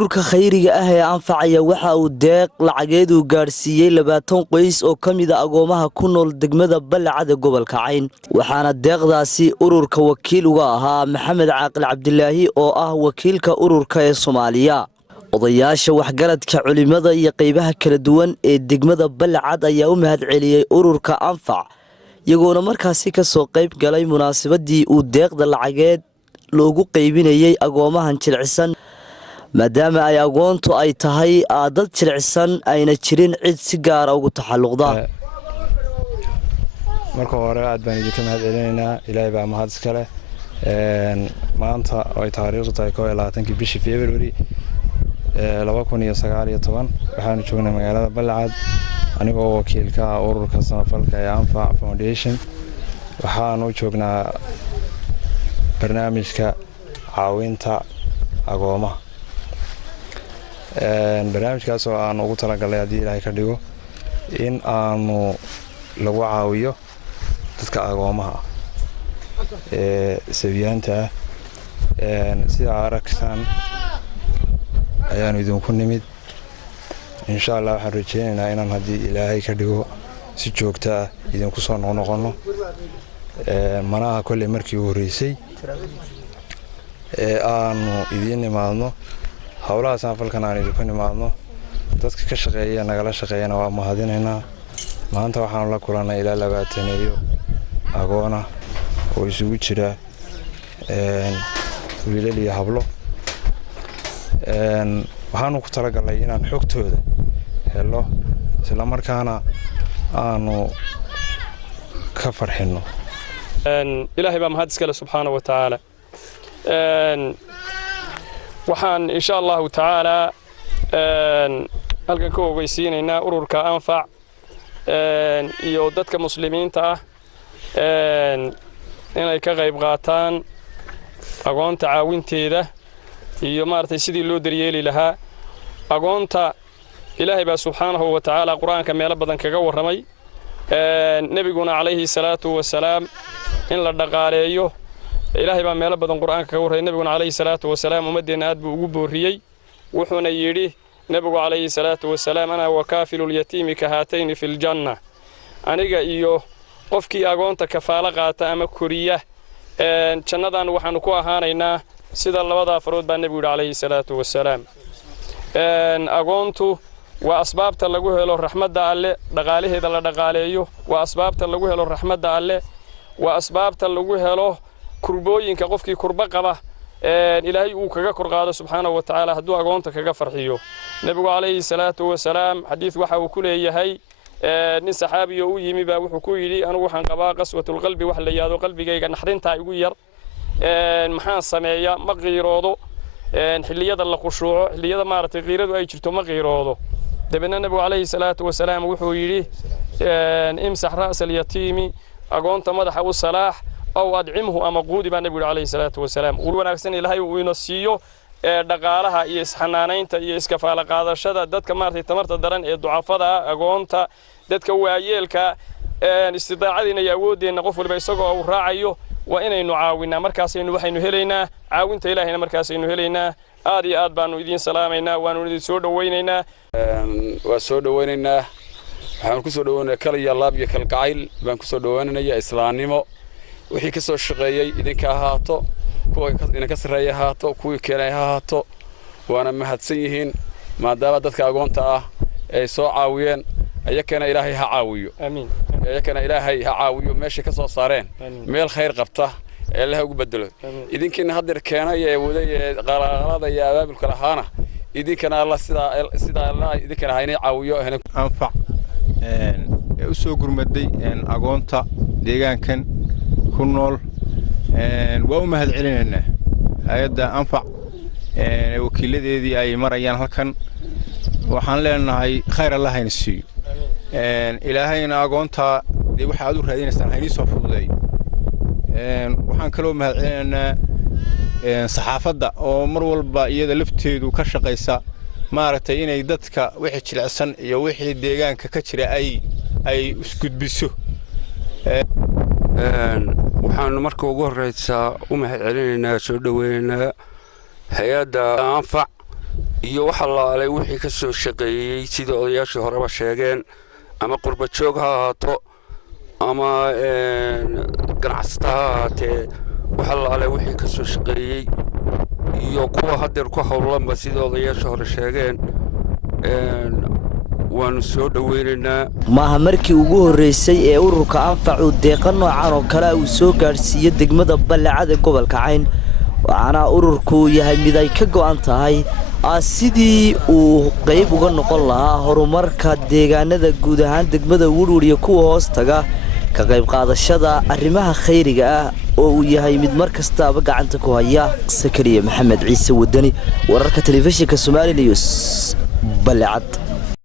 ururka khayriga ah ee anfacaya waxa uu deeq lacageed uu gaarsiiyey 20 qoys oo kamid ah agoomaha ku nool degmada Balcad ee gobolka Cayn waxaana deeqdaasi ururka wakiil uga ahaa Maxamed Caaqil Cabdilaahi oo ah wakiilka ururka ee Soomaaliya odayaasha waxgaradka culimada iyo qaybaha kala duwan ee degmada Balcad ayaa u mahad celiyay ururka anfac iyagoona markaasi ka soo qayb galay munaasabadii uu deeqda lacageed loogu qaybinayay agoomahan jilicsan maadaama ay agoontu ay tahay dad jilicsan ayna jirin cid si gaar ah ugu taxalluqda marka hore aad baan idinka mahad celinaynaa ilaahay baa mahad iska leh maanta ay taariikhdu tahay 22 bishii February 2019 waxaan joognaa magaalada Balcad anigoo wakiilka ururka samafalka ee Anfac Foundation waxaan u joognaa barnaamijka caawinta agoomaha barnaamijkaas oo aan ugu talagalay hadii Ilaahay ka dhigo in aanu lagu caawiyo dadka agoomaha sabiyaanta sida aragsan ayaan idinku nimid insha Allah waxaan rajaynaynaa inaan hadii Ilaahay ka dhigo si joogto ah idinku soo noqono manaha kulli markii uu horeysay aanu idin imaadno hawlaha samafalkan aan idinku nimaadno dadka ka shaqeeya nagala shaqeeyana waa mahadinaynaa maanta waxaan la kulanay ilaa 20 agoona oo isugu jira wiilal iyo hablo waxaanu ku talagalay inaan xogtooda helo isla markaana aanu ka farxino ilaahay baa mahad iska leh subhanahu wa ta'ala waxaan insha Allah ta'ala halkan ka ogeysiinaynaa ururka anfac iyo dadka muslimiinta ah inay ka qayb qaataan agoonta caawinteeda iyo maartay sidii loo daryeeli lahaa agoonta ilaahay baa subhanahu wa ta'ala quraanka meel badan kaga waramay nabiguna calayhi salaatu wasalaam in la dhaqaaleeyo ilaahay baa meel badan quraanka kaga waray nabiguna calayhi salaatu wasalaam umadeena aad buu ugu booriyay wuxuuna yiri nabigu calayhi salaatu wasalaam ana wakaafilul yatiimi ka haatayn fil janna aniga iyo qofkii agoonta kafaala qaata ama koriya jannadan waxaan ku ahaanaynaa sida labada farood baa nabigu calayhi salaatu wasalaam agoontu waa asbaabta lagu helo raxmadda alle dhaqaalaheeda la dhaqaaleeyo waa asbaabta lagu helo raxmadda alle waa asbaabta lagu helo kurbooyinka qofkii kurba qaba ilaahay uu kaga kor qaado subhanahu wa ta'ala haduu agoonta kaga farxiyo nabigu calayhi salaatu wasalaam xadiis waxa uu ku leeyahay nin saxaabiyo uu yimi baa wuxuu ku yiri anigu waxaan qabaa qaswatul qalbi wax la yaado qalbigayga naxrinta igu yar maxaan sameeyaa ma qiiroodo xilliyada la qushuuco xilliyada maartay qiiradu ay jirto ma qiiroodo dabana nabigu calayhi salaatu wasalaam wuxuu yiri imsax ra'sal yatiimi agoonta madaxa u salaax أو أدعمه أما قودي بان نبي عليه الصلاة والسلام ولونا أحسن إلهي وينصيو دقالها يسحنانين يسكفال قادر شدا دتك مرتي تمرت درن الضعفاء أقونتا دتك وعيالك استطاعين يعود إن قفل بيسقوا أو راعيو وإن نعاونا مركزين وحين هلينا عاونت إلهنا مركزين هلينا آدي آدبان ودين سلامنا ونريد سود ويننا وسود ويننا حنكون سود وين كل يلا بيكل قايل بنكون سود ويننا يا إسلاميمو wixii ka soo shaqeeyay idinka ahaato kuwa inka sareeya ahaato kuwa kale ahaato waana mahadsan yihiin maadaama dadka agoonta ah ay soo caawiyeen ayakana ilaahay ha caawiyo amiin ayakana ilaahay ha caawiyo meesha ka soo saareen meel khayr qabta ee ilaahay ugu bedelo idinkina hadir keenay ee waday qalaqalada iyo abaabulka lahaana idinkana Allah sida Allah idinkana haynay caawiyo anfac u soo gurmaday agoonta deegaankan كنول وأمهد علينا هذا أنفع وكيلتي أي مرة ينهكن وحن لنا هاي خير الله ينسي إلهينا أقونتها دي واحد هذين السنة هاي صفوا ذي وحن كلهم مهد علينا صحافة دا ومر والباقي إذا لفتيد وكشق يسا ما رتين يدتك واحد شلعسن يا واحد ديجان ككشر أي اسكت بسه waxaan marka ugu horeysa u mahad celinaynaa soo dhaweynaa hay'adda anfac iyo waxa laalay wixii ka soo shaqeeyay sidii odayaashii horeba sheegeen ama qurba joog ha ahaato ama ganacsato ha ahaatee waxa laalay wixii ka soo shaqeeyay iyo kuwa haddeer ku howlanba sidii odayaashii hore sheegeen waanu soo dhaweynaynaa. maaha markii ugu horeysay ee ururka anfac uu deeqa noocan oo kale uu soo gaarsiiyay degmada Balacad ee gobolka Cayn waxaana ururku yahay mid ay ka go'an tahay sidii uu qayb uga noqon lahaa horumarka deegaanada guud ahaan degmada Woodward iyo kuwa hoos taga ka qayb qaadashada arrimaha khayriga ah oo uu yahay mid markasta gacanta ku haya. Sakariya Maxamed Ciise Wadani wararka telefishinka Soomaali News Balacad.